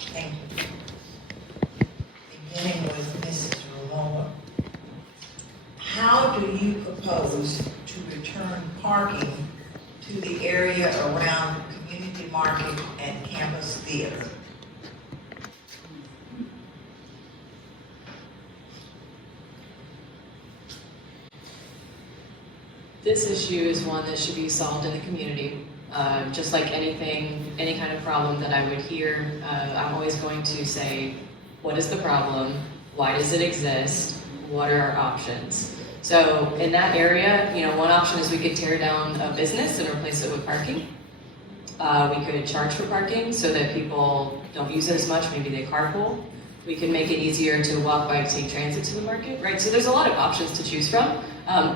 Thank you. Beginning with Mrs. Rumohr, how do you propose to return parking to the area around Community Market and Campus Theater? This issue is one that should be solved in the community. Just like anything, any kind of problem that I would hear, I'm always going to say, what is the problem? Why does it exist? What are our options? So in that area, one option is we could tear down a business and replace it with parking. We could charge for parking so that people don't use it as much, maybe they carpool. We can make it easier to walk by, take transit to the market, right? So there's a lot of options to choose from.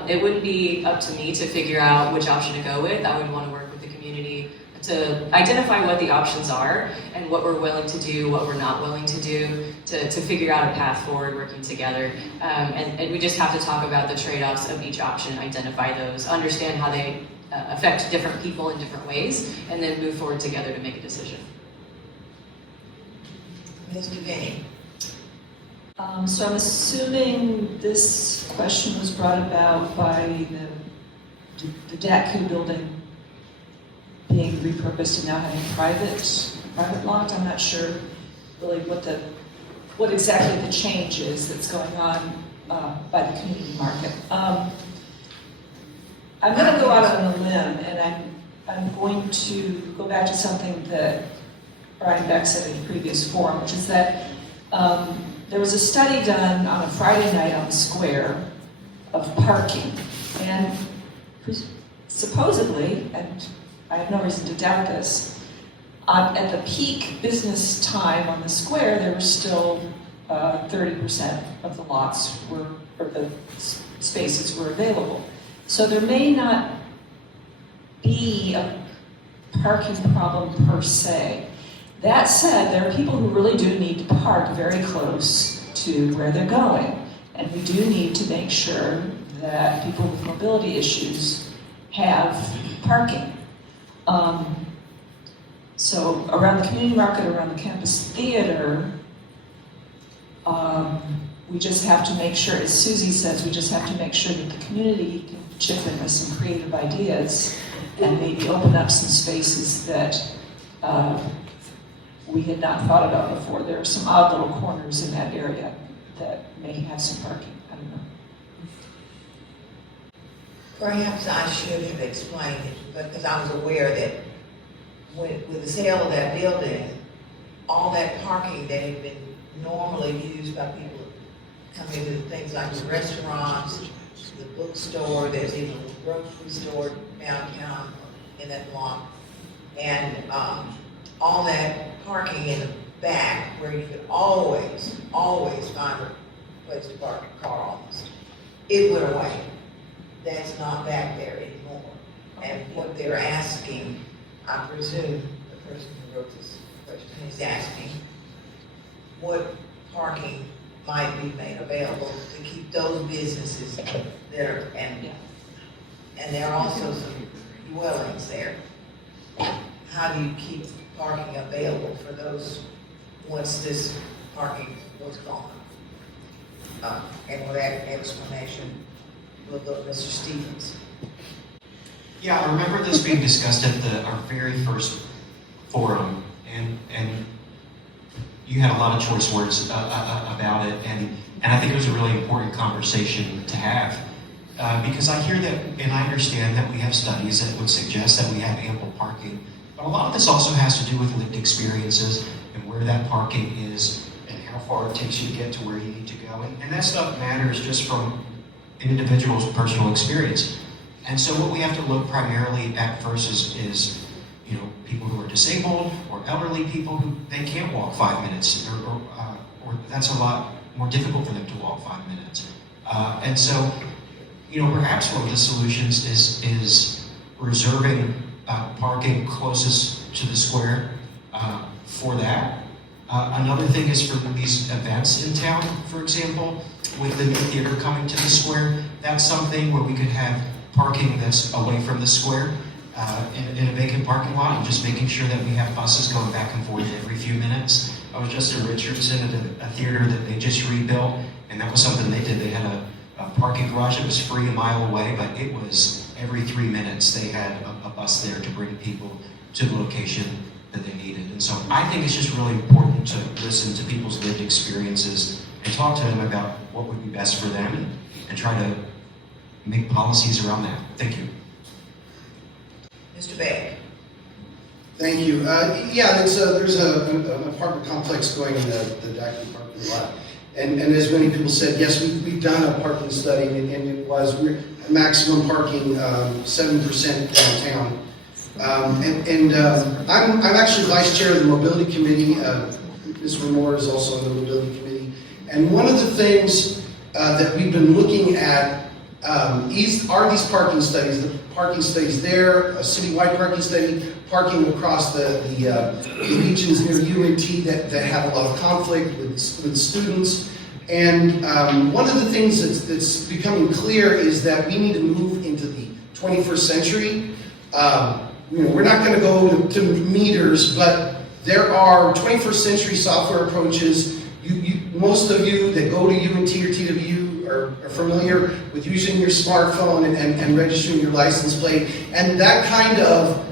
It wouldn't be up to me to figure out which option to go with. I would want to work with the community to identify what the options are and what we're willing to do, what we're not willing to do, to figure out a path forward working together. And we just have to talk about the trade-offs of each option, identify those, understand how they affect different people in different ways, and then move forward together to make a decision. Ms. DeVinney. So I'm assuming this question was brought about by the DACU building being repurposed and now having private lot. I'm not sure really what exactly the change is that's going on by the community market. I'm going to go out on a limb, and I'm going to go back to something that Brian Beck said in a previous forum, which is that there was a study done on a Friday night on the square of parking, and supposedly, and I have no reason to doubt this, at the peak business time on the square, there were still 30% of the lots or the spaces were available. So there may not be a parking problem per se. That said, there are people who really do need to park very close to where they're going. And we do need to make sure that people with mobility issues have parking. So around the community market, around the campus theater, we just have to make sure, as Suzi says, we just have to make sure that the community can chip in with some creative ideas and maybe open up some spaces that we had not thought about before. There are some odd little corners in that area that may have some parking. I don't know. Perhaps I should have explained it, because I was aware that with the sale of that building, all that parking that had been normally used by people coming to things like the restaurants, the bookstore, there's even a grocery store downtown in that block, and all that parking in the back where you could always find a place to park a car almost. It went away. That's not back there anymore. And what they're asking, I presume the person who wrote this question is asking, what parking might be made available to keep those businesses there, and there are also some dwellings there. How do you keep parking available for those once this parking was gone? And with that explanation, we'll go to Mr. Stevens. Yeah, I remember this being discussed at our very first forum, and you had a lot of choice words about it, and I think it was a really important conversation to have, because I hear that, and I understand that we have studies that would suggest that we have ample parking, but a lot of this also has to do with lived experiences and where that parking is and how far it takes you to get to where you need to go, and that stuff matters just from an individual's personal experience. And so what we have to look primarily at first is people who are disabled or elderly people who they can't walk 5 minutes, or that's a lot more difficult for them to walk 5 minutes. And so, perhaps one of the solutions is reserving parking closest to the square for that. Another thing is for these events in town, for example, with the new theater coming to the square, that's something where we could have parking that's away from the square in a vacant parking lot, and just making sure that we have buses going back and forth every few minutes I was just in Richardson at a theater that they just rebuilt, and that was something they did. They had a parking garage that was free a mile away, but it was every 3 minutes they had a bus there to bring people to the location that they needed. And so I think it's just really important to listen to people's lived experiences and talk to them about what would be best for them and try to make policies around that. Thank you. Mr. Beck? Thank you. Yeah, there's an apartment complex going in the Dackman parking lot. And as many people said, yes, we've done a parking study, and it was maximum parking 7% downtown. I'm actually vice chair of the mobility committee. Ms. Rumohr is also on the mobility committee. And one of the things that we've been looking at are these parking studies. The parking studies there, a citywide parking study, parking across the regions near UNT that have a lot of conflict with students. And one of the things that's becoming clear is that we need to move into the 21st century. We're not going to go to meters, but there are 21st century software approaches. Most of you that go to UNT or TWU are familiar with using your smartphone and registering your license plate. And that kind of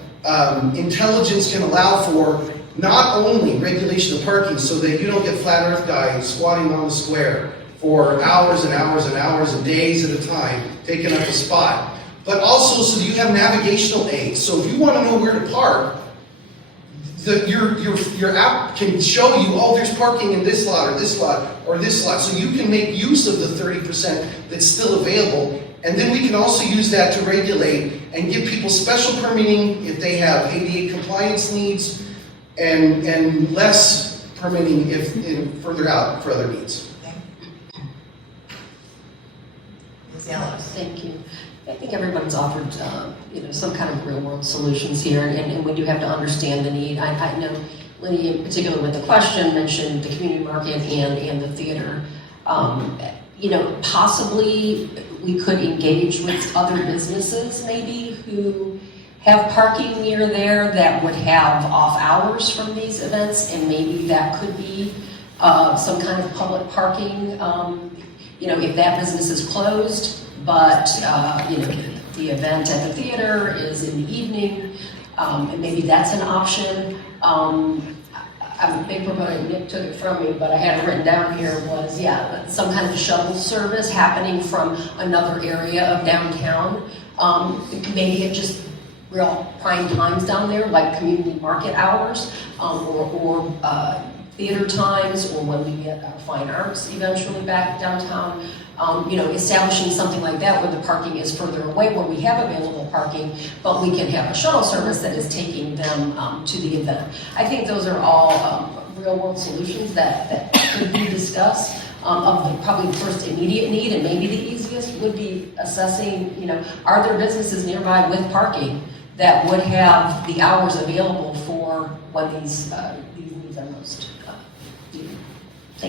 intelligence can allow for not only regulation of parking so that you don't get flat earth guys squatting on the square for hours and hours and hours and days at a time, taking up a spot, but also so that you have navigational aids. So if you want to know where to park, your app can show you, oh, there's parking in this lot or this lot or this lot. So you can make use of the 30% that's still available. And then we can also use that to regulate and give people special permitting if they have ADA compliance needs, and less permitting if further out for other needs. Ms. Ellis? Thank you. I think everyone's offered, some kind of real-world solutions here, and we do have to understand the need. I know Lenny, in particular, with the question, mentioned the community market and the theater. Possibly we could engage with other businesses, maybe, who have parking near there that would have off hours from these events, and maybe that could be some kind of public parking. If that business is closed, but the event at the theater is in the evening, and maybe that's an option. I'm a big proponent, Nick took it from me, but I had it written down here, was, some kind of shuttle service happening from another area of downtown. Maybe it just real prime times down there, like community market hours, or theater times, or when we get our fine arts eventually back downtown. Establishing something like that where the parking is further away, where we have available parking, but we can have a shuttle service that is taking them to the event. I think those are all real-world solutions that could be discussed. Probably the first immediate need, and maybe the easiest, would be assessing, are there businesses nearby with parking that would have the hours available for when these needs are most